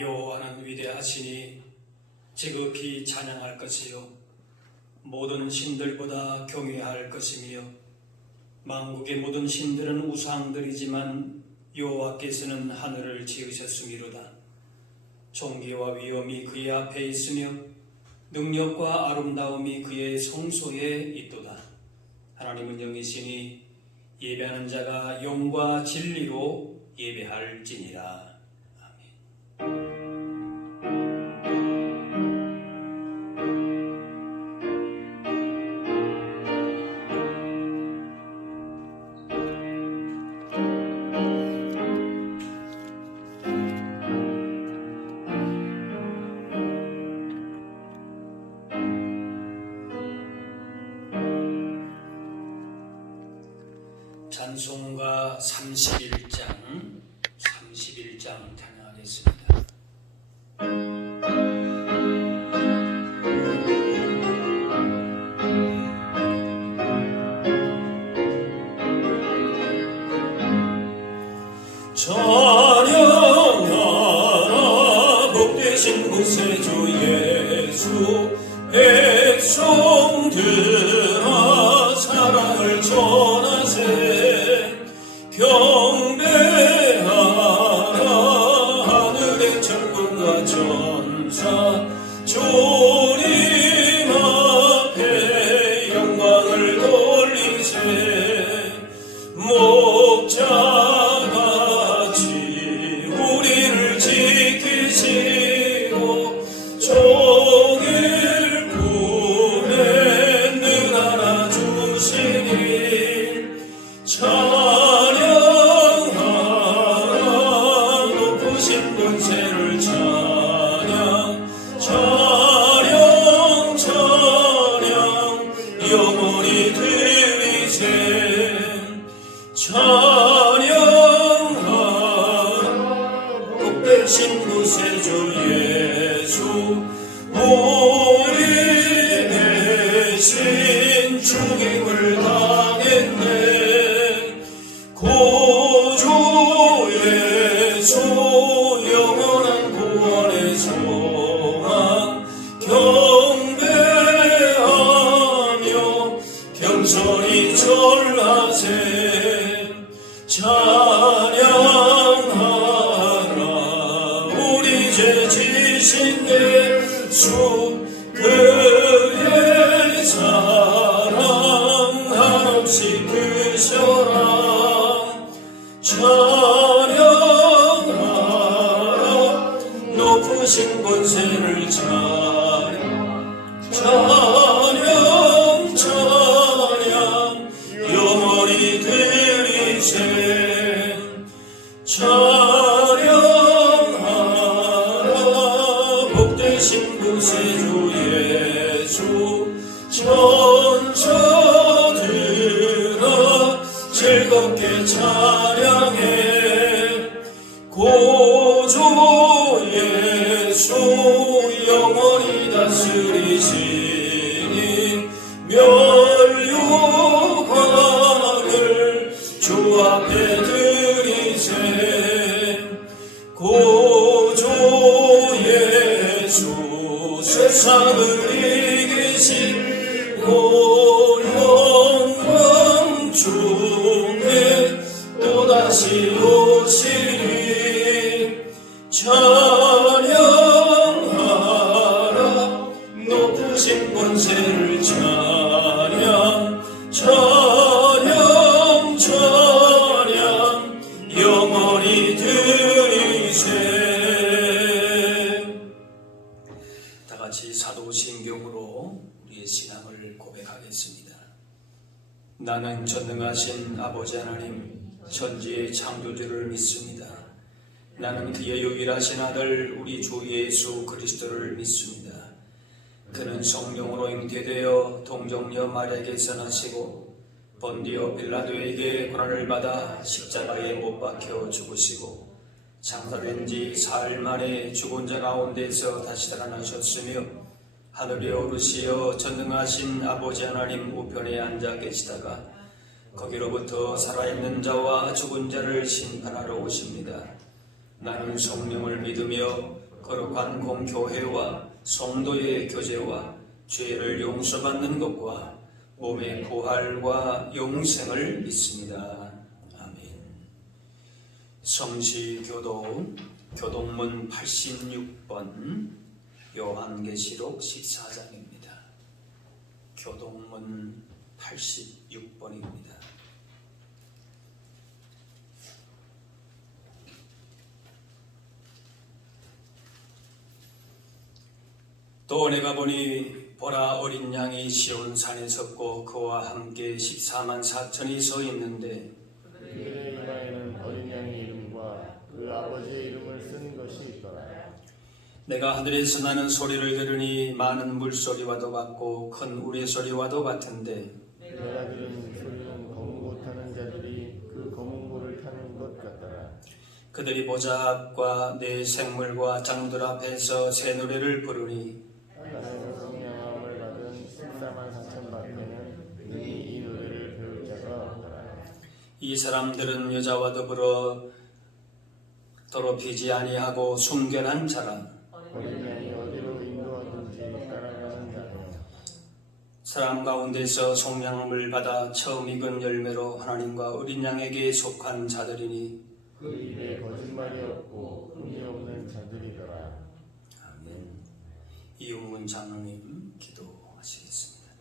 여호와는 위대하시니 지극히 찬양할 것이요 모든 신들보다 경외할 것이며 만국의 모든 신들은 우상들이지만 여호와께서는 하늘을 지으셨음이로다. 존귀와 위엄이 그의 앞에 있으며 능력과 아름다움이 그의 성소에 있도다. 하나님은 영이시니 예배하는 자가 영과 진리로 예배할지니라. 찬송가 31장 찬양하겠습니다. 찬양하라 복되신 구세주 예수, 백성들아 사랑을 전하세. 경배하라 하늘의 천군과 천사, 주님 앞에 영광을 돌리세. 목자같이 우리를 지키시고 종일 품에 늘 안아주시니 찬양하라 높으신 권세를 찬양 영원히 들리세. 찬양하라 복되신 구세주 예수, 우리 대신 죽임을 당했네. 구주 예수 영원한 구원의 소망, 경배하며 겸손히 절하세. 찬양하라 우리 죄 지신 예수, 그의 사랑 한없이 크셔라. 찬양하라 높으신 권세를 찬양 영원히 들리세. 찬양하라 복되신 구세주 예수, 천사들아 즐겁게 찬양해. 구주 예수 영원히 다스리시니 멸류관을 주 앞에 드리세. 구주 예수 세상을 이기시고 영광 중에 또다시 오시리. 찬양하라 높으신 권세를 찬양 영원히 들리세. 다같이 사도신경으로 우리의 신앙을 고백하겠습니다. 나는 전능하신 아버지 하나님 천지의 창조주를 믿습니다. 나는 그의 유일하신 아들 우리 주 예수 그리스도를 믿습니다. 그는 성령으로 잉태되어 동정녀 마리아에게서 나시고 본디오 빌라도에게 고난을 받아 십자가에 못 박혀 죽으시고 장사된 지 사흘 만에 죽은 자 가운데서 다시 살아나셨으며 하늘에 오르시어 전능하신 아버지 하나님 우편에 앉아 계시다가 거기로부터 살아있는 자와 죽은 자를 심판하러 오십니다. 나는 성령을 믿으며 거룩한 공교회와 성도의 교제와 죄를 용서받는 것과 몸의 부활과 용생을 믿습니다. 아멘. 성시교도 교동문 86번 요한계시록 14장입니다. 교동문 86번입니다. 또 내가 보니 보라 어린 양이 시온 산에 섰고 그와 함께 14만 4천이 서 있는데 그들의 이마에는 어린 양의 이름과 그 아버지의 이름을 쓴 것이 있더라. 내가 하늘에서 나는 소리를 들으니 많은 물소리와도 같고 큰 우레소리와도 같은데 내가 들은 소리는 검은고 타는 자들이 그 검은고를 타는 것 같더라. 그들이 보좌 앞과 네 생물과 장들 앞에서 새 노래를 부르니 하나님의 성령함을 받은 14만 4천 밖에는 능히 이 노래를 배울 자가 없더라. 이 사람들은 여자와 더불어 더럽히지 아니하고 순결한 자라. 어린 양이 어디로 인도하든지 따라가는 자요. 사람 가운데서 성령을 받아 처음 익은 열매로 하나님과 어린 양에게 속한 자들이니 그 입에 거짓말이 없고 흠이 없는 자들이더라. 아멘. 이용문 장로님 기도하시겠습니다.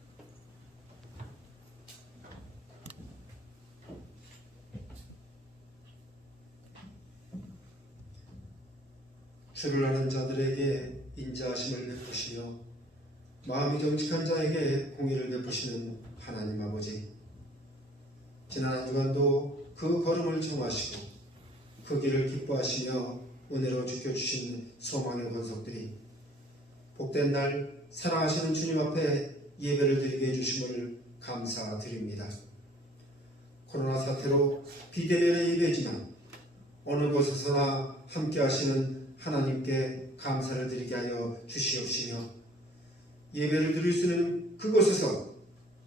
주를 아는 자들에게 인자하심을 베푸시며 마음이 정직한 자에게 공의를 베푸시는 하나님 아버지, 지난 한 주간도 그 걸음을 청하시고 그 길을 기뻐하시며 은혜로 지켜주신 소망의 권속들이 복된 날 사랑하시는 주님 앞에 예배를 드리게 해주심을 감사드립니다. 코로나 사태로 비대면의 예배지만 어느 곳에서나 함께 하시는 하나님께 감사를 드리게 하여 주시옵시며 예배를 드릴 수 있는 그곳에서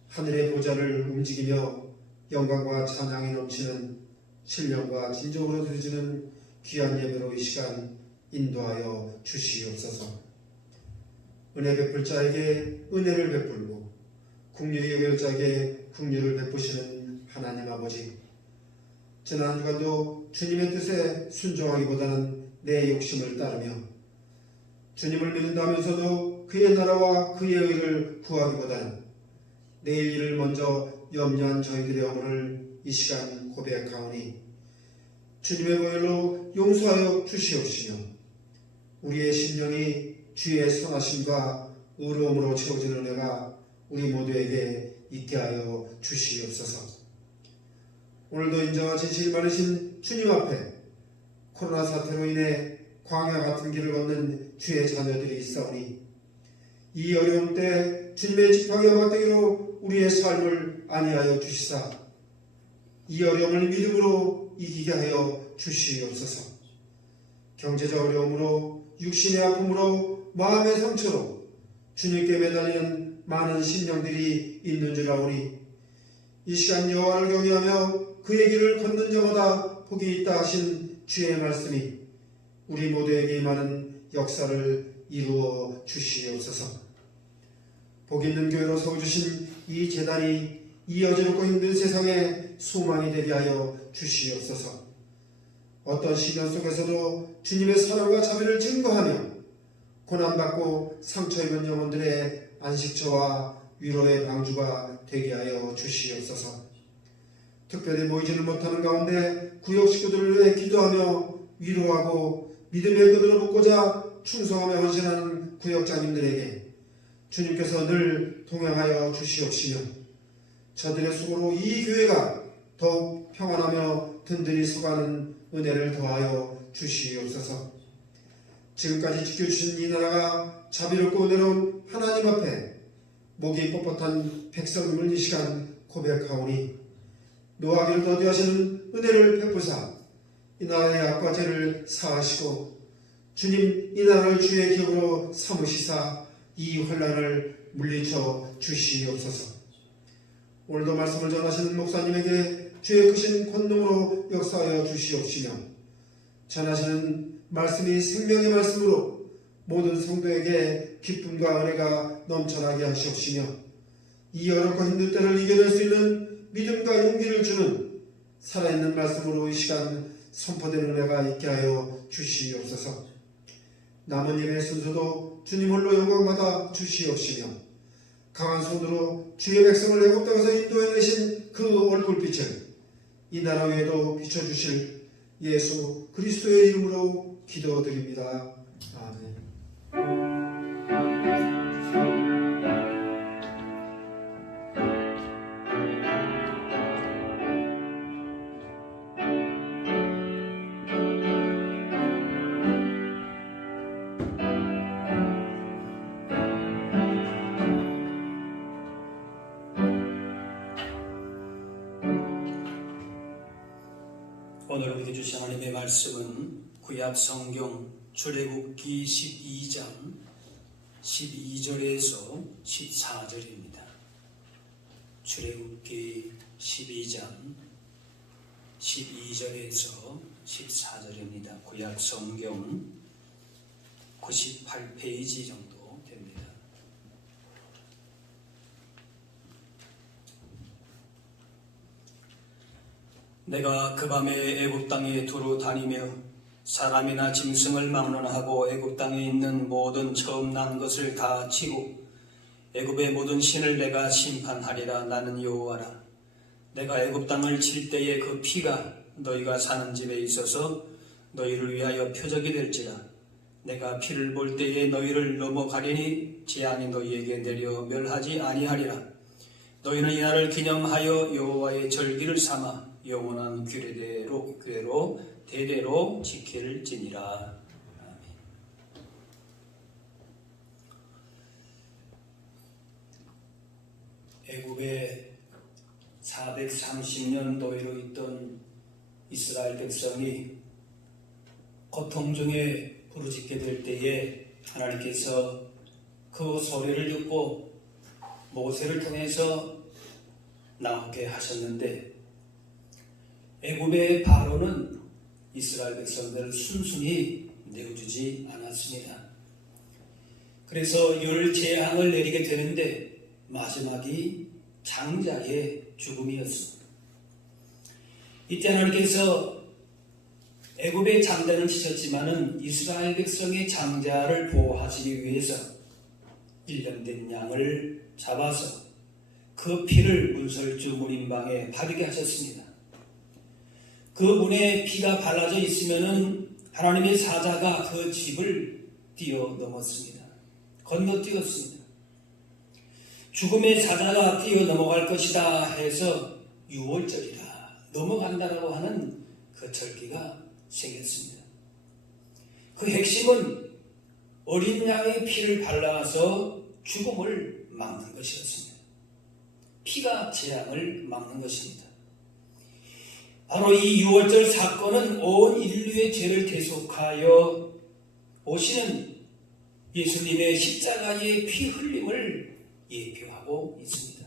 하늘의 보좌를 움직이며 영광과 찬양이 넘치는 신령과 진정으로 드려지는 귀한 예배로 이 시간 인도하여 주시옵소서. 은혜 베풀 자에게 은혜를 베풀고 긍휼히 여길 자에게 긍휼을 베푸시는 하나님 아버지, 지난 한 주간도 주님의 뜻에 순종하기보다는 내 욕심을 따르며 주님을 믿는다면서도 그의 나라와 그의 의를 구하기보다는 내일 일을 먼저 염려한 저희들의 허물을 이 시간 고백하오니 주님의 보혈로 용서하여 주시옵시며 우리의 심령이 주의 선하심과 의로움으로 채워지는 은혜가 우리 모두에게 있게 하여 주시옵소서. 오늘도 인자와 진실이 많으신 주님 앞에 코로나 사태로 인해 광야 같은 길을 걷는 주의 자녀들이 있사오니 이 어려운 때 주님의 지팡이와 막대기로 우리의 삶을 안위하여 주시사 이 어려움을 믿음으로 이기게 하여 주시옵소서. 경제적 어려움으로 육신의 아픔으로 마음의 상처로 주님께 매달리는 많은 심령들이 있는 줄 아오니 이 시간 여호와를 경외하며 그의 길을 걷는 자마다 복이 있다 하신 주의 말씀이 우리 모두에게 많은 역사를 이루어 주시옵소서. 복 있는 교회로 세워주신 이 재단이 이 어지럽고 힘든 세상에 소망이 되게 하여 주시옵소서. 어떤 시련 속에서도 주님의 사랑과 자비를 증거하며 고난받고 상처 입은 영혼들의 안식처와 위로의 방주가 되게 하여 주시옵소서. 특별히 모이지는 못하는 가운데 구역 식구들을 위해 기도하며 위로하고 믿음의 끈으로 묶고자 충성하며 헌신하는 구역장님들에게 주님께서 늘 동행하여 주시옵시며 저들의 수고로 이 교회가 더욱 평안하며 든든히 서가는 은혜를 더하여 주시옵소서. 지금까지 지켜주신 이 나라가 자비롭고 은혜로운 하나님 앞에 목이 뻣뻣한 백성임을 이 시간 고백하오니 노하기를 더디하시는 은혜를 베푸사 이 나라의 악과 죄를 사하시고 주님 이 나라를 주의 기업으로 삼으시사 이 환난을 물리쳐 주시옵소서. 오늘도 말씀을 전하시는 목사님에게 주의 크신 권능으로 역사하여 주시옵시며 전하시는 말씀이 생명의 말씀으로 모든 성도에게 기쁨과 은혜가 넘쳐나게 하시옵시며 이 어렵고 힘든 때를 이겨낼 수 있는 믿음과 용기를 주는 살아있는 말씀으로 이 시간 선포되는 은혜가 있게 하여 주시옵소서. 남은 예배 순서도 주님 홀로 영광받아 주시옵시며 강한 손으로 주의 백성을 애굽 땅에서 인도해내신 그 얼굴빛을 이 나라 위에도 비춰주실 예수 그리스도의 이름으로 기도드립니다. 아멘. 오늘 우리에게 주신 하나님의 말씀은 구약 성경 출애굽기 12장 12절에서 14절입니다. 출애굽기 12장 12절에서 14절입니다. 구약 성경 98페이지 정도 됩니다. 내가 그 밤에 애굽 땅에 두루 다니며 사람이나 짐승을 막론하고 애굽 땅에 있는 모든 처음 난 것을 다 치고 애굽의 모든 신을 내가 심판하리라. 나는 여호와라. 내가 애굽 땅을 칠 때에 그 피가 너희가 사는 집에 있어서 너희를 위하여 표적이 될지라. 내가 피를 볼 때에 너희를 넘어가리니 재앙이 너희에게 내려 멸하지 아니하리라. 너희는 이날을 기념하여 여호와의 절기를 삼아 영원한 규례대로 대대로 지킬지니라. 아멘. 애굽에 430년 노예로 있던 이스라엘 백성이 고통 중에 부르짖게 될 때에 하나님께서 그 소리를 듣고 모세를 통해서 나오게 하셨는데 애굽의 바로는 이스라엘 백성들을 순순히 내어주지 않았습니다. 그래서 열 재앙을 내리게 되는데 마지막이 장자의 죽음이었습니다. 이때 하나님께서 애굽의 장자는 치셨지만은 이스라엘 백성의 장자를 보호하시기 위해서 1년 된 양을 잡아서 그 피를 문설주 문인방에 바르게 하셨습니다. 그 문에 피가 발라져 있으면은 하나님의 사자가 그 집을 뛰어넘었습니다. 건너뛰었습니다. 죽음의 사자가 뛰어넘어갈 것이다 해서 유월절이라 넘어간다라고 하는 그 절기가 생겼습니다. 그 핵심은 어린 양의 피를 발라서 죽음을 막는 것이었습니다. 피가 재앙을 막는 것입니다. 바로 이 유월절 사건은 온 인류의 죄를 대속하여 오시는 예수님의 십자가의 피 흘림을 예표하고 있습니다.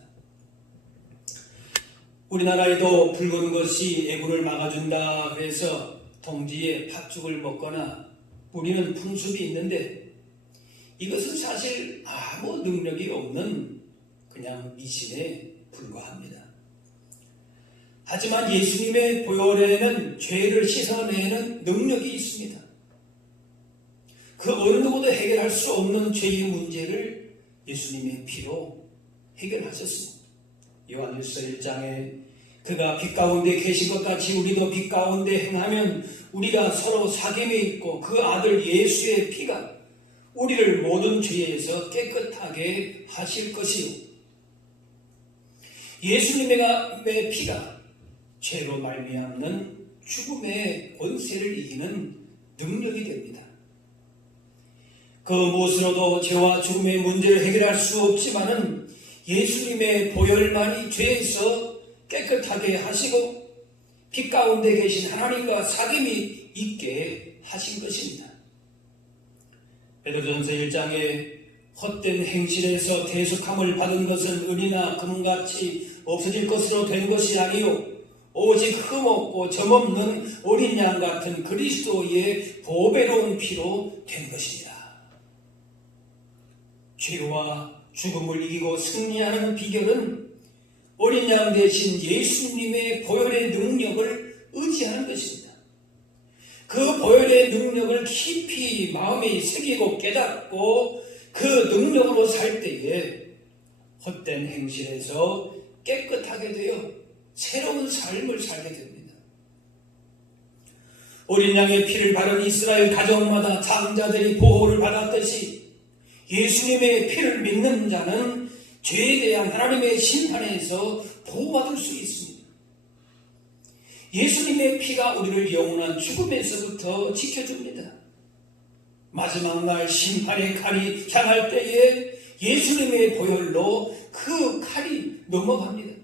우리나라에도 붉은 것이 애군을 막아준다 그래서 동지에 팥죽을 먹거나 뿌리는 풍습이 있는데 이것은 사실 아무 능력이 없는 그냥 미신에 불과합니다. 하지만 예수님의 보혈에는 죄를 씻어내는 능력이 있습니다. 그 어느 누구도 해결할 수 없는 죄의 문제를 예수님의 피로 해결하셨습니다. 요한일서 1장에 그가 빛 가운데 계신 것 같이 우리도 빛 가운데 행하면 우리가 서로 사귐에 있고 그 아들 예수의 피가 우리를 모든 죄에서 깨끗하게 하실 것이요. 예수님의 피가 죄로 말미암는 죽음의 권세를 이기는 능력이 됩니다. 그 무엇으로도 죄와 죽음의 문제를 해결할 수 없지만은 예수님의 보혈만이 죄에서 깨끗하게 하시고 빛 가운데 계신 하나님과 사귐이 있게 하신 것입니다. 베드로전서 1장에 헛된 행실에서 대속함을 받은 것은 은이나 금같이 없어질 것으로 된 것이 아니요 오직 흠없고 점없는 어린 양 같은 그리스도의 보배로운 피로 된 것입니다. 죄와 죽음을 이기고 승리하는 비결은 어린 양 대신 예수님의 보혈의 능력을 의지하는 것입니다. 그 보혈의 능력을 깊이 마음에 새기고 깨닫고 그 능력으로 살 때에 헛된 행실에서 깨끗하게 되어 새로운 삶을 살게 됩니다. 어린 양의 피를 바른 이스라엘 가정마다 장자들이 보호를 받았듯이 예수님의 피를 믿는 자는 죄에 대한 하나님의 심판에서 보호받을 수 있습니다. 예수님의 피가 우리를 영원한 죽음에서부터 지켜줍니다. 마지막 날 심판의 칼이 향할 때에 예수님의 보혈로 그 칼이 넘어갑니다.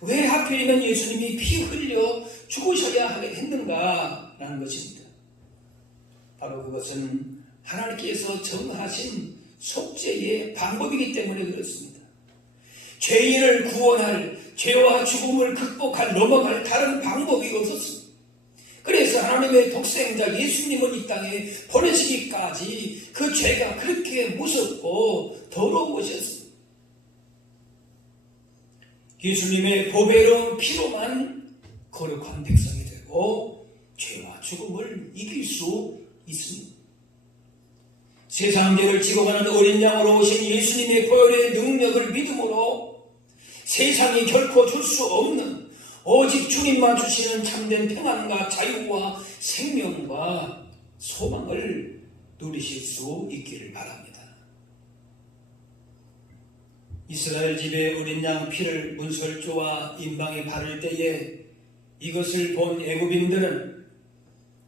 왜 하필이면 예수님이 피 흘려 죽으셔야 했는가라는 것입니다. 바로 그것은 하나님께서 정하신 속죄의 방법이기 때문에 그렇습니다. 죄인을 구원할, 죄와 죽음을 극복할, 넘어갈 다른 방법이 없었습니다. 그래서 하나님의 독생자 예수님을 이 땅에 보내시기까지 그 죄가 그렇게 무섭고 더러운 것이었습니다. 예수님의 보배로운 피로만 거룩한 백성이 되고 죄와 죽음을 이길 수 있습니다. 세상 죄를 지고 가는 어린 양으로 오신 예수님의 보혈의 능력을 믿음으로 세상이 결코 줄 수 없는 오직 주님만 주시는 참된 평안과 자유와 생명과 소망을 누리실 수 있기를 바랍니다. 이스라엘 집에 어린 양 피를 문설주와 임방에 바를 때에 이것을 본 애굽인들은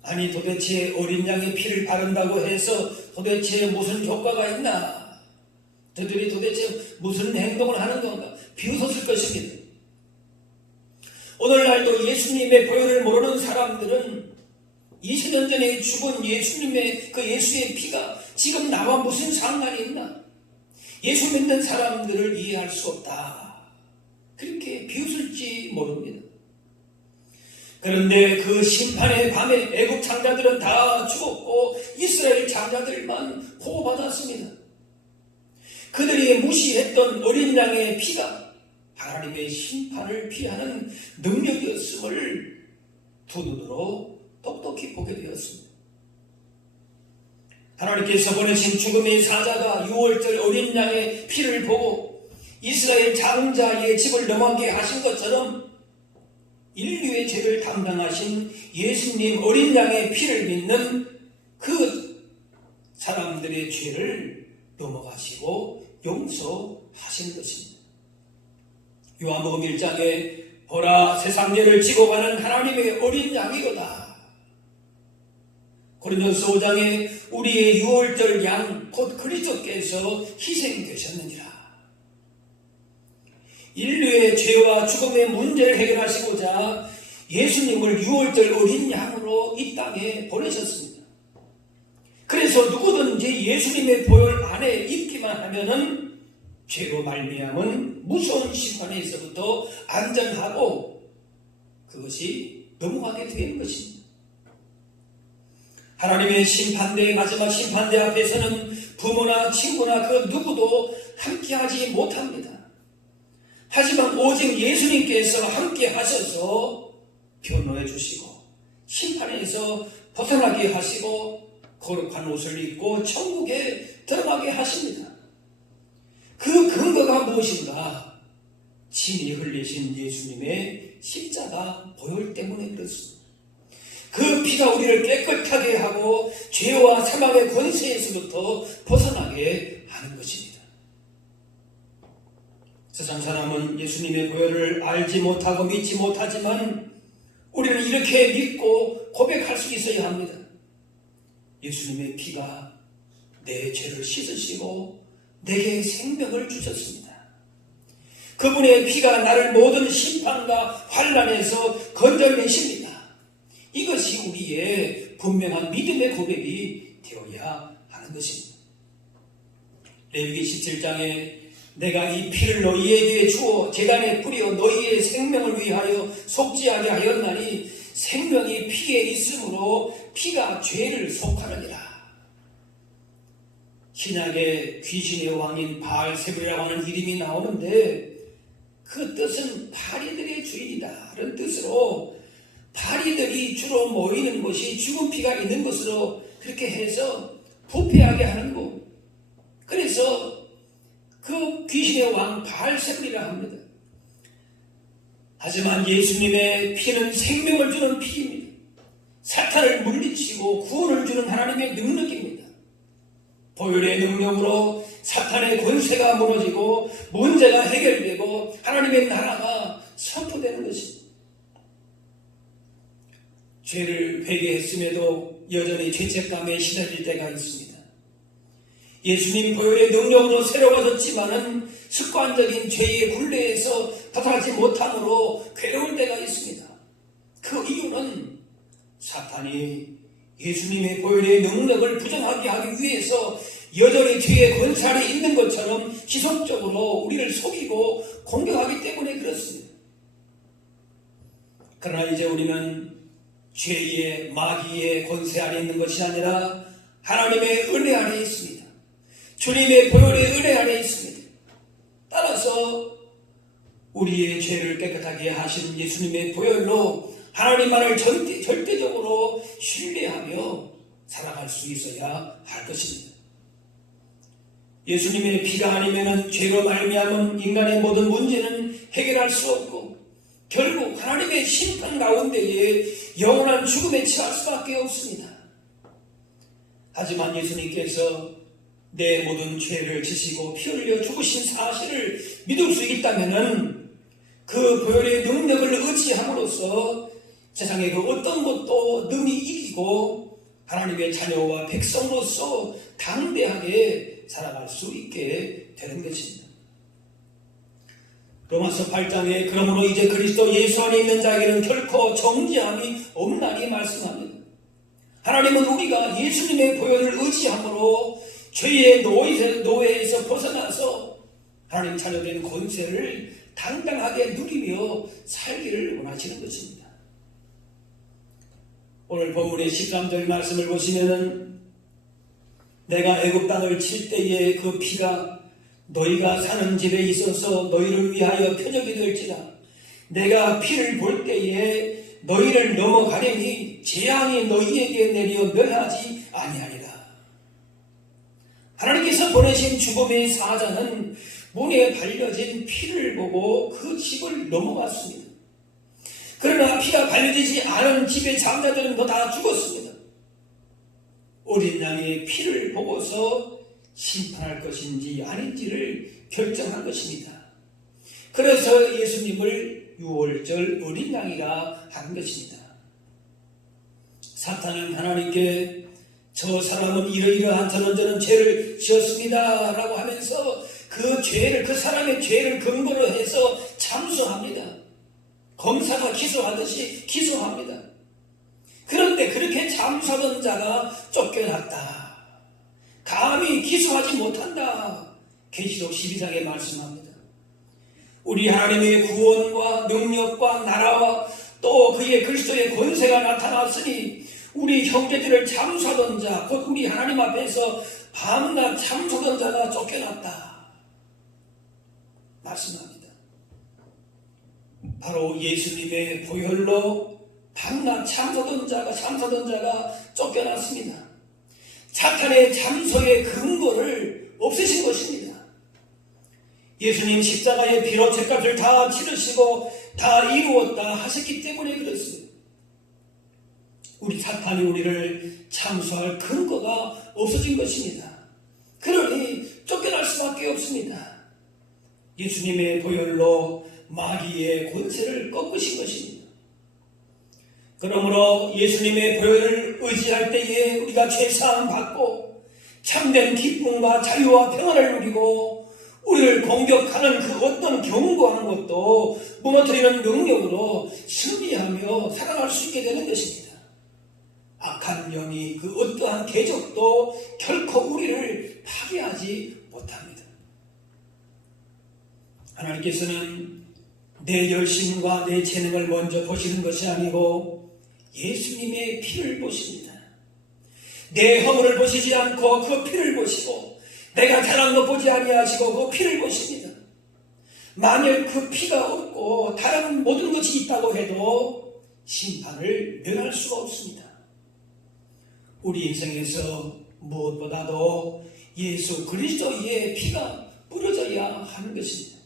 아니 도대체 어린 양의 피를 바른다고 해서 도대체 무슨 효과가 있나? 저들이 도대체 무슨 행동을 하는 건가? 비웃었을 것입니다. 오늘날도 예수님의 보혈을 모르는 사람들은 20년 전에 죽은 예수님의 그 예수의 피가 지금 나와 무슨 상관이 있나? 예수 믿는 사람들을 이해할 수 없다. 그렇게 비웃을지 모릅니다. 그런데 그 심판의 밤에 애국 장자들은 다 죽었고 이스라엘 장자들만 보호받았습니다. 그들이 무시했던 어린 양의 피가 하나님의 심판을 피하는 능력이었음을 두 눈으로 똑똑히 보게 되었습니다. 하나님께서 보내신 죽음의 사자가 6월절 어린 양의 피를 보고 이스라엘 장자의 집을 넘어가게 하신 것처럼 인류의 죄를 담당하신 예수님 어린 양의 피를 믿는 그 사람들의 죄를 넘어가시고 용서하신 것입니다. 요한복음 1장에 보라 세상 죄를 지고 가는 하나님의 어린 양이로다. 고린도서 5장에 우리의 6월절 양 곧 그리스도께서 희생되셨느니라. 인류의 죄와 죽음의 문제를 해결하시고자 예수님을 6월절 어린 양으로 이 땅에 보내셨습니다. 그래서 누구든지 예수님의 보혈 안에 있기만 하면은 죄로 말미암은 무서운 심판에서부터 안전하고 그것이 넘어가게 되는 것입니다. 하나님의 심판대의 마지막 심판대 앞에서는 부모나 친구나 그 누구도 함께하지 못합니다. 하지만 오직 예수님께서 함께 하셔서 변호해 주시고 심판에서 벗어나게 하시고 거룩한 옷을 입고 천국에 들어가게 하십니다. 그 근거가 무엇인가? 침이 흘리신 예수님의 십자가 보혈 때문에 그렇습니다. 그 피가 우리를 깨끗하게 하고 죄와 사망의 권세에서부터 벗어나게 하는 것입니다. 세상 사람은 예수님의 보혈을 알지 못하고 믿지 못하지만 우리는 이렇게 믿고 고백할 수 있어야 합니다. 예수님의 피가 내 죄를 씻으시고 내게 생명을 주셨습니다. 그분의 피가 나를 모든 심판과 환난에서 건져내십니다. 이것이 우리의 분명한 믿음의 고백이 되어야 하는 것입니다. 레위기 17장에 내가 이 피를 너희에게 주어 제단에 뿌려 너희의 생명을 위하여 속죄하게 하였나니 생명이 피에 있으므로 피가 죄를 속하느니라. 신약에 귀신의 왕인 바알세불이라고 하는 이름이 나오는데 그 뜻은 바리들의 주인이다 라는 뜻으로 바리들이 주로 모이는 곳이 죽은 피가 있는 곳으로 그렇게 해서 부패하게 하는 곳. 그래서 그 귀신의 왕 바알세불이라 합니다. 하지만 예수님의 피는 생명을 주는 피입니다. 사탄을 물리치고 구원을 주는 하나님의 능력입니다. 보혈의 능력으로 사탄의 권세가 무너지고 문제가 해결되고 하나님의 나라가 선포되는 것입니다. 죄를 회개했음에도 여전히 죄책감에 시달릴 때가 있습니다. 예수님 보혈의 능력으로 새로워졌지만은 습관적인 죄의 굴레에서 벗어나지 못함으로 괴로울 때가 있습니다. 그 이유는 사탄이 예수님의 보혈의 능력을 부정하게 하기 위해서 여전히 죄의 권살이 있는 것처럼 지속적으로 우리를 속이고 공격하기 때문에 그렇습니다. 그러나 이제 우리는 죄의 마귀의 권세 아래 있는 것이 아니라 하나님의 은혜 아래 있습니다. 주님의 보혈의 은혜 아래 있습니다. 따라서 우리의 죄를 깨끗하게 하신 예수님의 보혈로 하나님만을 절대적으로 신뢰하며 살아갈 수 있어야 할 것입니다. 예수님의 피가 아니면 죄로 말미암은 인간의 모든 문제는 해결할 수 없고 결국 하나님의 심판 가운데에 영원한 죽음에 처할 수밖에 없습니다. 하지만 예수님께서 내 모든 죄를 지시고 피 흘려 죽으신 사실을 믿을 수 있다면 그 보혈의 능력을 의지함으로써 세상의 그 어떤 것도 능히 이기고 하나님의 자녀와 백성으로서 당대하게 살아갈 수 있게 되는 것입니다. 로마서 8장에 그러므로 이제 그리스도 예수 안에 있는 자에게는 결코 정죄함이 없나니 말씀합니다. 하나님은 우리가 예수님의 보혈을 의지함으로 죄의 노예에서 벗어나서 하나님 자녀된 권세를 당당하게 누리며 살기를 원하시는 것입니다. 오늘 본문의 13절 말씀을 보시면은 내가 애굽 땅을 칠 때에 그 피가 너희가 사는 집에 있어서 너희를 위하여 표적이 될지라. 내가 피를 볼 때에 너희를 넘어가려니 재앙이 너희에게 내려 멸하지 아니하리라. 하나님께서 보내신 죽음의 사자는 문에 발려진 피를 보고 그 집을 넘어갔습니다. 그러나 피가 발려지지 않은 집의 장자들은 다 죽었습니다. 어린 양의 피를 보고서 심판할 것인지 아닌지를 결정한 것입니다. 그래서 예수님을 유월절 어린 양이라 한 것입니다. 사탄은 하나님께 저 사람은 이러이러한 저는 죄를 지었습니다 라고 하면서 그 죄를, 그 사람의 죄를 근거로 해서 참수합니다. 검사가 기소하듯이 기소합니다. 그런데 그렇게 참수하던 자가 쫓겨났다. 감히 기소하지 못한다. 계시록 12장에 말씀합니다. 우리 하나님의 구원과 능력과 나라와 또 그의 그리스도의 권세가 나타났으니 우리 형제들을 참수하던 자, 곧 우리 하나님 앞에서 밤낮 참수하던 자가 쫓겨났다. 말씀합니다. 바로 예수님의 보혈로 밤낮 참수하던 자가 쫓겨났습니다. 사탄의 참소의 근거를 없애신 것입니다. 예수님 십자가의 피로 죄값을 다 치르시고 다 이루었다 하셨기 때문에 그렇습니다. 우리 사탄이 우리를 참소할 근거가 없어진 것입니다. 그러니 쫓겨날 수밖에 없습니다. 예수님의 보혈로 마귀의 권세를 꺾으신 것입니다. 그러므로 예수님의 보혈을 의지할 때에 우리가 죄사함 받고 참된 기쁨과 자유와 평안을 누리고 우리를 공격하는 그 어떤 경고하는 것도 무너뜨리는 능력으로 승리하며 살아갈 수 있게 되는 것입니다. 악한 영이 그 어떠한 궤적도 결코 우리를 파괴하지 못합니다. 하나님께서는 내 열심과 내 재능을 먼저 보시는 것이 아니고 예수님의 피를 보십니다. 내 허물을 보시지 않고 그 피를 보시고 내가 잘한 것 보지 아니하시고 그 피를 보십니다. 만일 그 피가 없고 다른 모든 것이 있다고 해도 심판을 면할 수가 없습니다. 우리 인생에서 무엇보다도 예수 그리스도의 피가 뿌려져야 하는 것입니다.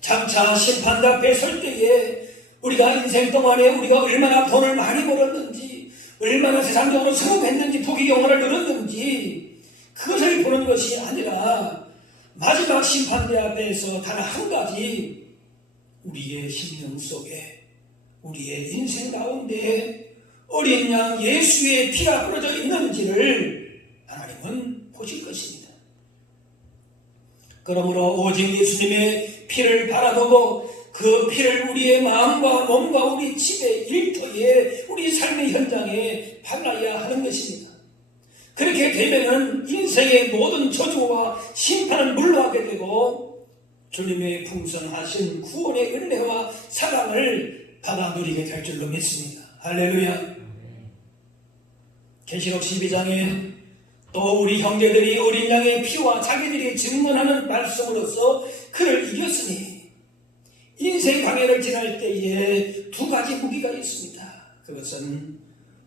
장차 심판대 앞에 설 때에 우리가 인생 동안에 우리가 얼마나 돈을 많이 벌었는지, 얼마나 세상적으로 성공했는지, 부귀영화를 누렸는지 그것을 보는 것이 아니라 마지막 심판대 앞에서 단 한 가지, 우리의 심령 속에, 우리의 인생 가운데 어린 양 예수의 피가 뿌려져 있는지를 하나님은 보실 것입니다. 그러므로 오직 예수님의 피를 바라보고 그 피를 우리의 마음과 몸과 우리 집의 일터에 우리 삶의 현장에 발라야 하는 것입니다. 그렇게 되면은 인생의 모든 저주와 심판을 물러가게 되고 주님의 풍성하신 구원의 은혜와 사랑을 받아 누리게 될 줄로 믿습니다. 할렐루야. 계시록 12장에 또 우리 형제들이 어린 양의 피와 자기들이 증언하는 말씀으로서 그를 이겼으니 인생 강해를 지날 때에 두 가지 무기가 있습니다. 그것은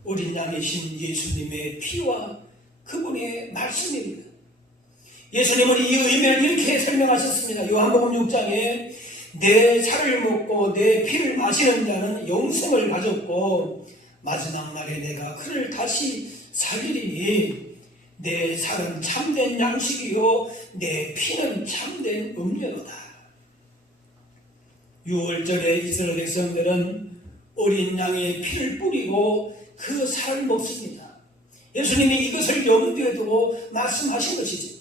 어린 양이신 예수님의 피와 그분의 말씀입니다. 예수님은 이 의미를 이렇게 설명하셨습니다. 요한복음 6장에 내 살을 먹고 내 피를 마시는 자는 영생을 가졌고 마지막 날에 내가 그를 다시 살리리니 내 살은 참된 양식이요 내 피는 참된 음료로다. 6월절에 이스라엘 백성들은 어린 양의 피를 뿌리고 그 살을 먹습니다. 예수님이 이것을 염두에 두고 말씀하신 것이죠.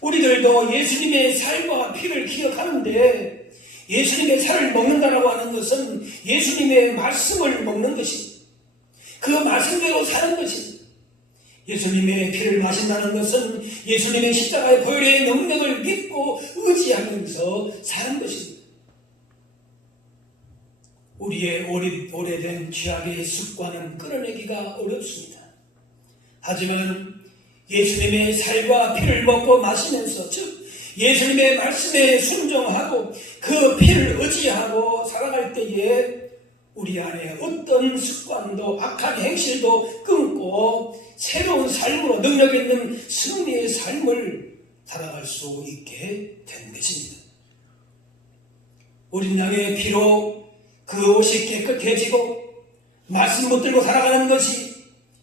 우리들도 예수님의 살과 피를 기억하는데 예수님의 살을 먹는다라고 하는 것은 예수님의 말씀을 먹는 것입니다. 그 말씀대로 사는 것입니다. 예수님의 피를 마신다는 것은 예수님의 십자가의 보혈의 능력을 믿고 의지하면서 사는 것입니다. 우리의 오래된 죄악의 습관은 끊어내기가 어렵습니다. 하지만 예수님의 살과 피를 먹고 마시면서, 즉 예수님의 말씀에 순종하고 그 피를 의지하고 살아갈 때에 우리 안에 어떤 습관도 악한 행실도 끊고 새로운 삶으로 능력 있는 승리의 삶을 살아갈 수 있게 된 것입니다. 어린 양의 피로 그 옷이 깨끗해지고 말씀 붙들고 살아가는 것이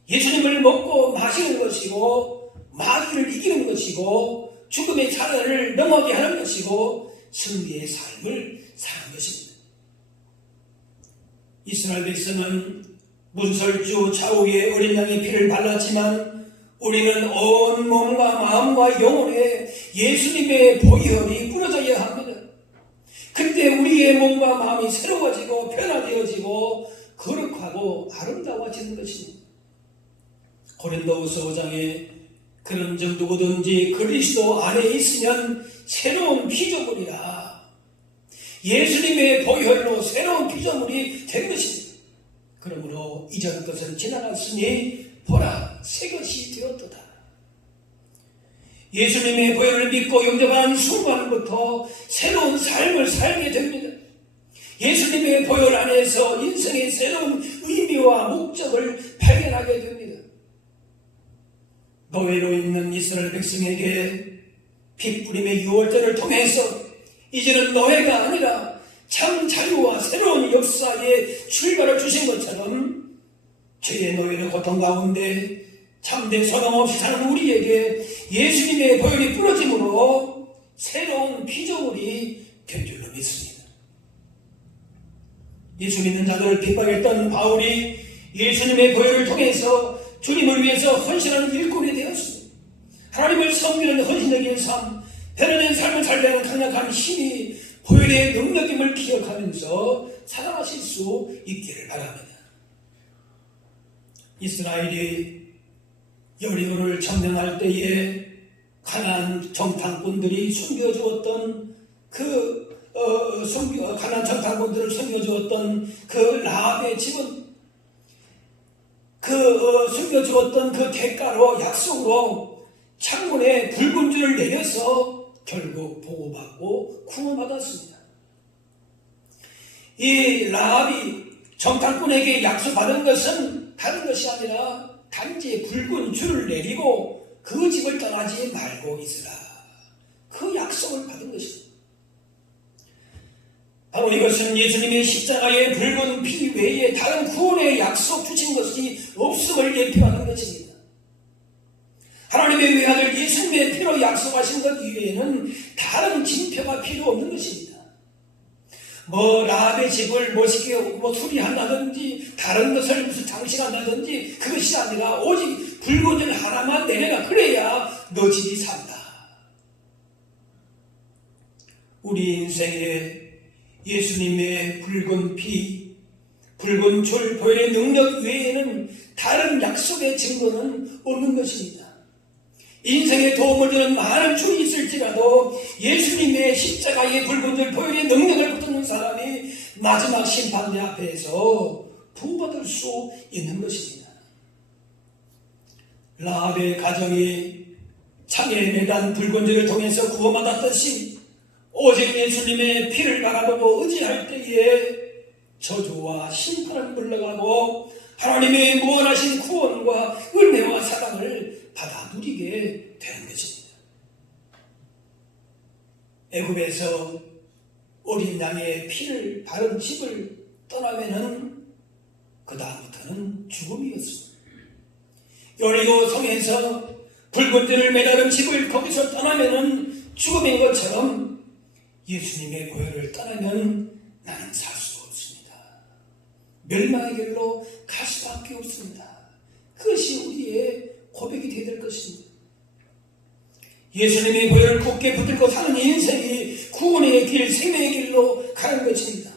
예수님을 먹고 마시는 것이고 마귀를 이기는 것이고 죽음의 자녀를 넘어가게 하는 것이고 승리의 삶을 사는 것입니다. 이스라엘 백성은 문설주 좌우에 어린 양의 피를 발랐지만 우리는 온 몸과 마음과 영혼에 예수님의 보혈이 뿌려져야 합니다. 그때 우리의 몸과 마음이 새로워지고 변화되어지고 거룩하고 아름다워지는 것입니다. 고린도후서 5장에 그런즉 누구든지 그리스도 안에 있으면 새로운 피조물이라. 예수님의 보혈로 새로운 피조물이 된 것입니다. 그러므로 이전 것은 지나갔으니 보라 새 것이 되었도다. 예수님의 보혈을 믿고 영접하는 순간부터 새로운 삶을 살게 됩니다. 예수님의 보혈 안에서 인생의 새로운 의미와 목적을 발견하게 됩니다. 노예로 있는 이스라엘 백성에게 핏부림의 6월절을 통해서 이제는 노예가 아니라 참 자유와 새로운 역사의 출발을 주신 것처럼 죄의 노예의 고통 가운데 참된 소망 없이 사는 우리에게 예수님의 보혈이 뿌려짐으로 새로운 피조물이 된 줄로 믿습니다. 예수 믿는 자들을 핍박했던 바울이 예수님의 보혈을 통해서 주님을 위해서 헌신하는 일꾼이 되었습니다. 하나님을 섬기는 헌신적인 삶, 변화된 삶을 살게 하는 강력한 힘이 보혈의 능력임을 기억하면서 살아가실 수 있기를 바랍니다. 이스라엘이 여리고를 점령할 때에 가나안 정탐꾼들이 숨겨주었던 가난한 정탐꾼들을 섬겨주었던 그 라합의 집은 섬겨주었던 그 대가로 약속으로 창문에 붉은 줄을 내려서 결국 보호받고 구원받았습니다. 이 라합이 정탐꾼에게 약속받은 것은 다른 것이 아니라 단지 붉은 줄을 내리고 그 집을 떠나지 말고 있으라. 그 약속을 받은 것입니다. 바로 이것은 예수님의 십자가의 붉은 피 외에 다른 구원의 약속 주신 것이 없음을 예표하는 것입니다. 하나님의 외아들 예수님의 피로 약속하신 것 이외에는 다른 징표가 필요 없는 것입니다. 라합의 집을 멋있게 수리한다든지 다른 것을 무슨 장식한다든지 그것이 아니라 오직 붉은 줄 하나만 내려가. 그래야 너 집이 산다. 우리 인생에 예수님의 붉은 피, 붉은 줄, 보혈의 능력 외에는 다른 약속의 증거는 없는 것입니다. 인생에 도움을 주는 많은 줄이 있을지라도 예수님의 십자가의 붉은 줄, 보혈의 능력을 붙드는 사람이 마지막 심판대 앞에서 부받을 수 있는 것입니다. 라합의 가정이 창에 매단 붉은 줄을 통해서 구원받았듯이 오직 예수님의 피를 바라보고 의지할 때에 저주와 심판을 물러가고 하나님의 무한하신 구원과 은혜와 사랑을 받아 누리게 되는 것입니다. 애굽에서 어린 양의 피를 바른 집을 떠나면은 그 다음부터는 죽음이었습니다. 여리고 성에서 붉은 줄을 매달은 집을 거기서 떠나면은 죽음인 것처럼 예수님의 보혈을 떠나면 나는 살 수 없습니다. 멸망의 길로 갈 수밖에 없습니다. 그것이 우리의 고백이 되어야 될 것입니다. 예수님의 보혈을 굳게 붙들고 사는 인생이 구원의 길, 생명의 길로 가는 것입니다.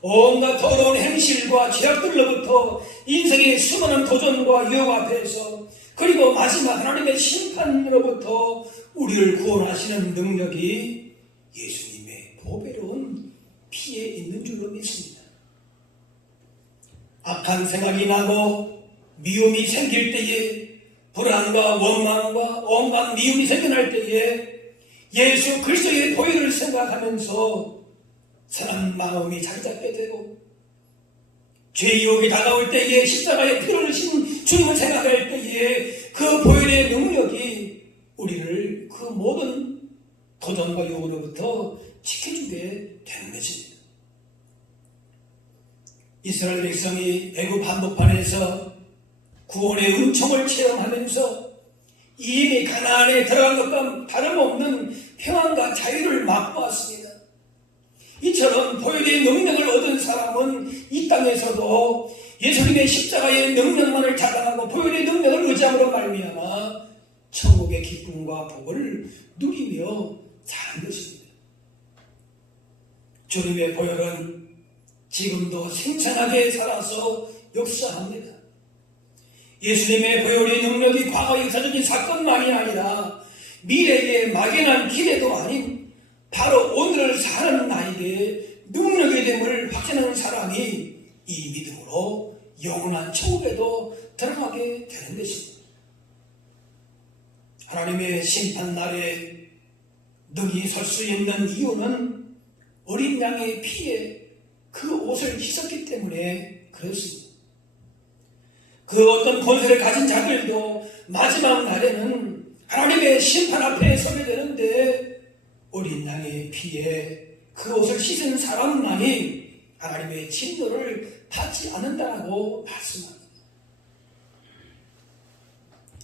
온갖 더러운 행실과 죄악들로부터 인생의 수많은 도전과 유혹 앞에서 그리고 마지막 하나님의 심판으로부터 우리를 구원하시는 능력이 예수님의 보배로운 피에 있는 줄로 믿습니다. 악한 생각이 나고 미움이 생길 때에 불안과 원망과 온갖 미움이 생겨날 때에 예수 그리스도의 보혈을 생각하면서 사람 마음이 자리 잡게 되고 죄 유혹이 다가올 때에 십자가의 피를 흘리신 주님을 생각할 때에 그 보혈의 능력이 우리를 그 모든 도전과 유혹으로부터 지켜주게 되는 것입니다. 이스라엘 백성이 애굽 한복판에서 구원의 은총을 체험하면서 이미 가나안에 들어간 것과 다름없는 평안과 자유를 맛보았습니다. 이처럼 보혈의 능력을 얻은 사람은 이 땅에서도 예수님의 십자가의 능력만을 자랑하고 보혈의 능력을 의지함으로 말미암아 천국의 기쁨과 복을 누리며 사는 것입니다. 주님의 보혈은 지금도 생생하게 살아서 역사합니다. 예수님의 보혈의 능력이 과거 역사적인 사건만이 아니라 미래의 막연한 기대도 아닌 바로 오늘을 사는 나에게 능력이 됨을 확신하는 사람이 이 믿음으로 영원한 천국에도 들어가게 되는 것입니다. 하나님의 심판날에 능히 설 수 있는 이유는 어린 양의 피에 그 옷을 씻었기 때문에 그렇습니다. 그 어떤 권세를 가진 자들도 마지막 날에는 하나님의 심판 앞에 서게 되는데 어린 양의 피에 그 옷을 씻은 사람만이 하나님의 진노를 받지 않는다고 말씀합니다.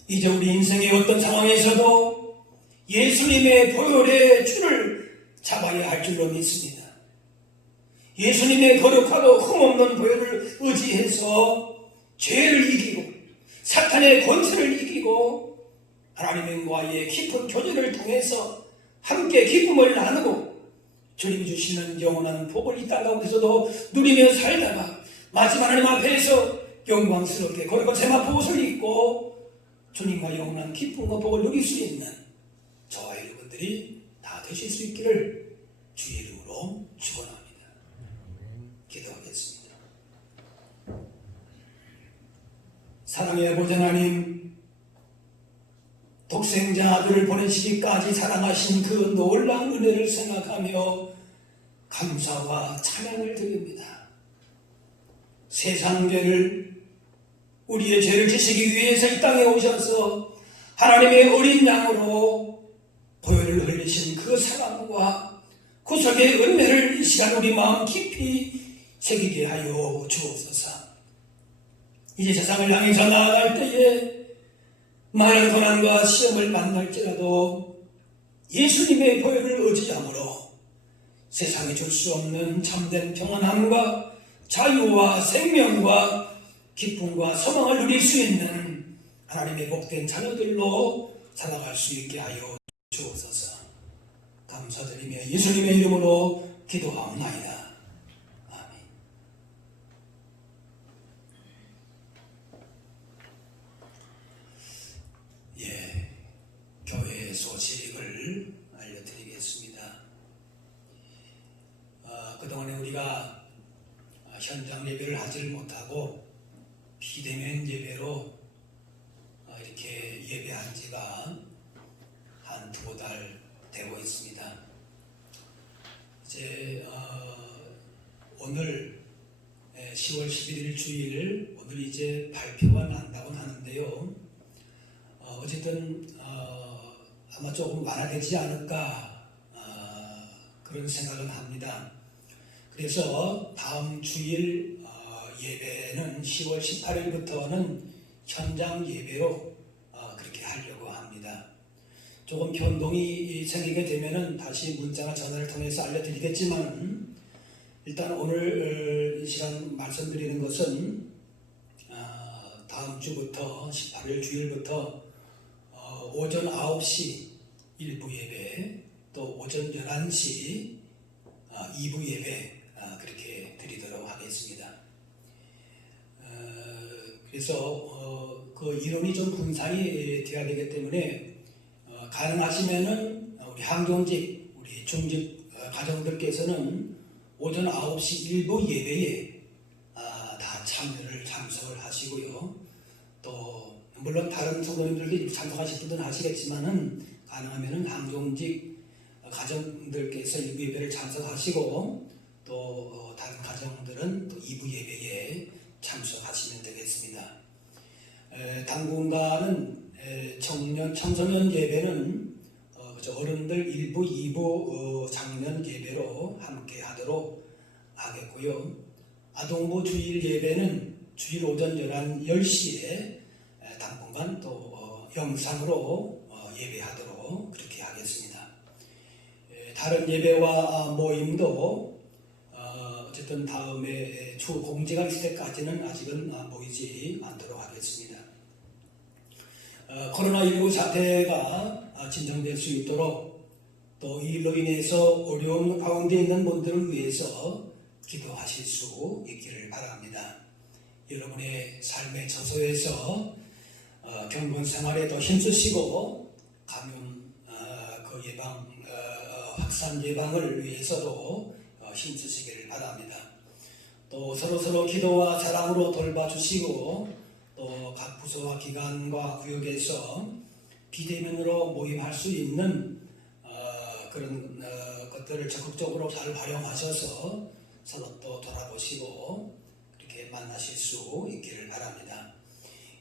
이제 우리 인생의 어떤 상황에서도 예수님의 보혈의 줄을 잡아야 할 줄로 믿습니다. 예수님의 거룩하고 흠없는 보혈을 의지해서 죄를 이기고 사탄의 권세를 이기고 하나님과의 깊은 교제를 통해서 함께 기쁨을 나누고 주님이 주시는 영원한 복을 이 땅 가운데서도 누리며 살다가 마지막 하나님 앞에서 영광스럽게 거룩한 세마포 옷을 입고 주님과 영원한 기쁨과 복을 누릴 수 있는 저와 여러분들이 다 되실 수 있기를 사랑의 아버지 하나님, 독생자 아들을 보내시기까지 사랑하신 그 놀라운 은혜를 생각하며 감사와 찬양을 드립니다. 세상 죄를, 우리의 죄를 지시기 위해서 이 땅에 오셔서 하나님의 어린 양으로 보혈을 흘리신 그 사랑과 구속의 은혜를 이 시간 우리 마음 깊이 새기게 하여 주옵소서. 이제 세상을 향해서 나아갈 때에 많은 고난과 시험을 만날지라도 예수님의 보혈을 의지함으로 세상에 줄 수 없는 참된 평안함과 자유와 생명과 기쁨과 소망을 누릴 수 있는 하나님의 복된 자녀들로 살아갈 수 있게 하여 주옵소서. 감사드리며 예수님의 이름으로 기도하옵나이다. 아멘. 교회 소식을 알려드리겠습니다. 그동안에 우리가 현장 예배를 하지를 못하고 비대면 예배로 이렇게 예배한 지가 한 두어 달 되고 있습니다. 이제 오늘 10월 11일 주일, 오늘 이제 발표가 난다고 하는데요. 어쨌든 아마 조금 완화되지 않을까 그런 생각은 합니다. 그래서 다음 주일 예배는 10월 18일부터는 현장 예배로 그렇게 하려고 합니다. 조금 변동이 생기게 되면은 다시 문자나 전화를 통해서 알려드리겠지만, 일단 오늘 이 시간 말씀드리는 것은 다음 주부터 18일 주일부터 오전 9시 1부 예배, 또 오전 11시 2부 예배 그렇게 드리도록 하겠습니다. 그래서 그 인원이 좀 분산이 되어야 되기 때문에 가능하시면은 우리 항종직, 우리 중직 가정들께서는 오전 9시 1부 예배에 다 참석을 하시고요. 또 물론 다른 성도님들도 참석하실 분들은 하시겠지만은 가능하면은 항종직 가정들께서 1부 예배를 참석하시고 또 다른 가정들은 또 2부 예배에 참석하시면 되겠습니다. 당분간은 청소년 예배는 어른들 1부, 2부 장년 예배로 함께 하도록 하겠고요. 아동부 주일 예배는 주일 오전 10시에 당분간 또 영상으로 예배하도록 그렇게 하겠습니다. 다른 예배와 모임도 어쨌든 다음에 주 공지가 있을 때까지는 아직은 모이지 않도록 하겠습니다. 코로나19 사태가 진정될 수 있도록 또 이 일로 인해서 어려운 가운데 있는 분들을 위해서 기도하실 수 있기를 바랍니다. 여러분의 삶의 처소에서 경건 생활에 더 힘쓰시고 감염 그 예방 확산 예방을 위해서도 힘쓰시기를 바랍니다. 또 서로 기도와 사랑으로 돌봐주시고 또 각 부서와 기관과 구역에서 비대면으로 모임할 수 있는 그런 것들을 적극적으로 잘 활용하셔서 서로 또 돌아보시고 이렇게 만나실 수 있기를 바랍니다.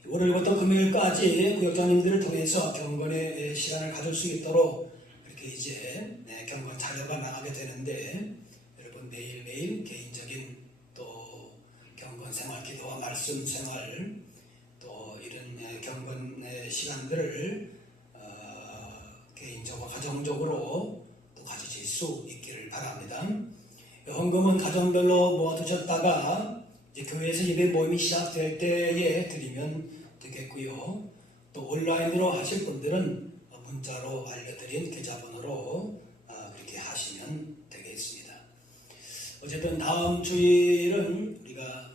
월요일부터 금요일까지 구역장님들을 통해서 경건의 시간을 가질 수 있도록 이렇게 이제 경건 자료가 나가게 되는데, 여러분 매일매일 개인적인 또 경건 생활, 기도와 말씀 생활, 또 이런 경건 시간들을 개인적으로 가정적으로 또 가지실 수 있기를 바랍니다. 헌금은 가정별로 모아두셨다가 이제 교회에서 예배 모임이 시작될 때에 드리면 되겠고요. 또 온라인으로 하실 분들은 문자로 알려드린 계좌번호로 그렇게 하시면 되겠습니다. 어쨌든 다음 주일은 우리가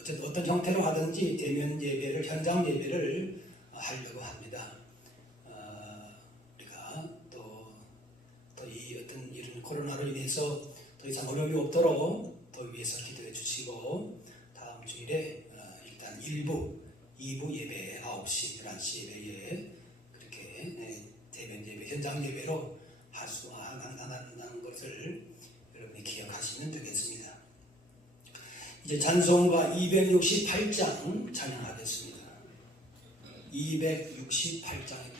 어쨌든 어떤 형태로 하든지 대면 예배를, 현장 예배를 하려고 합니다. 우리가 또 이 어떤 이런 코로나로 인해서 더 이상 어려움이 없도록 더 위해서 기도해 주시고, 다음 주일에 일단 일부 2부 예배 9시, 11시 예배에 그렇게 대면 예배, 현장 예배로 할 수 한다는 것을 여러분이 기억하시면 되겠습니다. 이제 찬송가 268장 찬양하겠습니다. 268장입니다.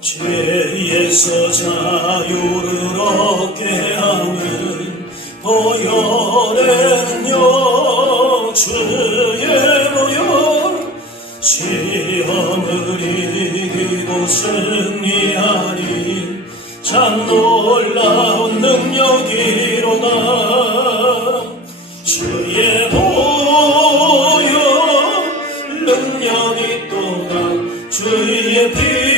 죄에서 자유를 얻게 하는 보혈에는요 주의 보혈 시험을 이기고 승리하니 참 놀라운 능력이로다. 주의 보혈 능력이 또다. 주의 피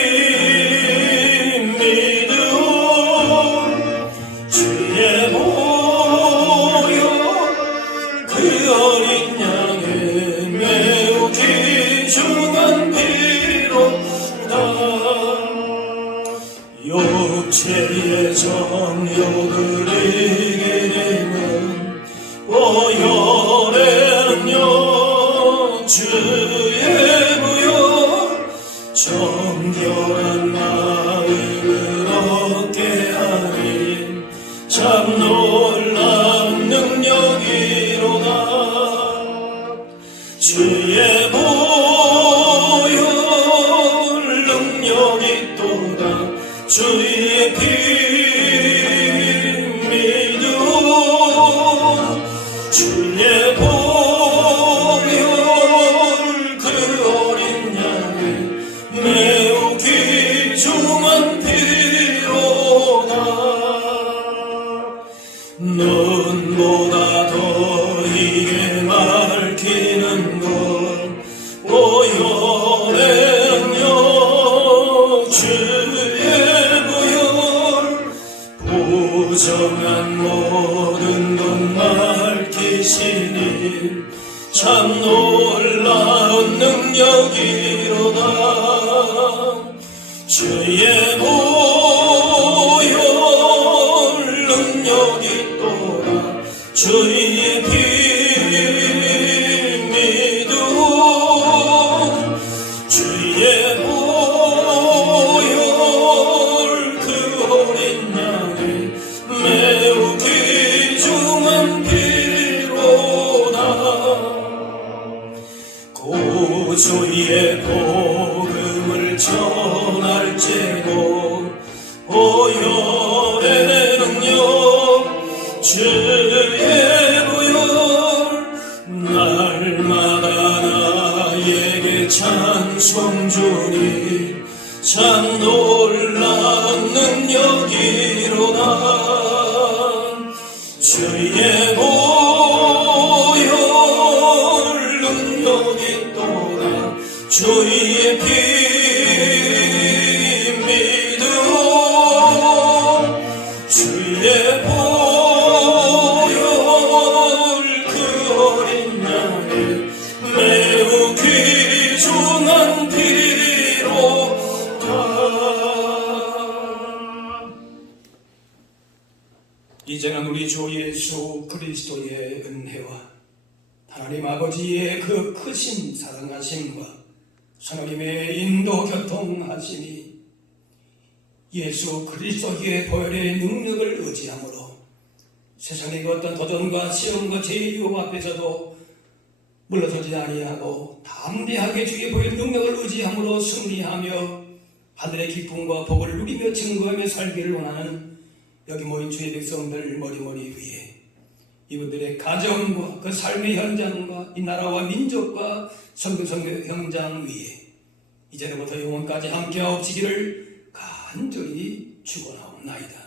육체의 정욕을 이기는 보혈에는요 주의 보혈 정결한 마음을 얻게 하니 참 놀라운 능력이로다. 주의 보혈 능력이 또다. 주의 피 믿음 주의 보혈 그 어린 양의 매우 귀중한 피로다. 눈보다 더 이게 밝히는 것 보혈에는요 부정한 모든 것 밝히시니 참 놀라운 능력이로다. 주의 보혈 능력이 또다. 주의 피 믿음 주의 보혈 그 어린 양의 매우 귀중한 피로다. 구주의 복음을 전할지고 보혈의 능력 주의 보혈 날마다 나에게 찬송 주니 참 놀라운 능력이로다. 주의 보혈 능력이 또다. 주의 피 믿음 주의 보혈 그 어린 양의 매우 귀중한 피로다. 이제는 우리 주 예수 그리스도의 은혜와 하나님 아버지의 그 크신 사랑하심과 하나님의 인도 교통하심이 예수 그리스도의 보혈의 능력을 의지함으로 세상의 어떤 도전과 시험과 죄의 유혹 앞에서도 물러서지 아니하고 담대하게 주의 보혈 능력을 의지함으로 승리하며 하늘의 기쁨과 복을 누리며 증거하며 살기를 원하는 여기 모인 주의 백성들 머리머리 위에 이분들의 가정과 그 삶의 현장과 이 나라와 민족과 선교 현장 위에 이제로부터 영원까지 함께하옵시기를 간절히 축원하옵나이다.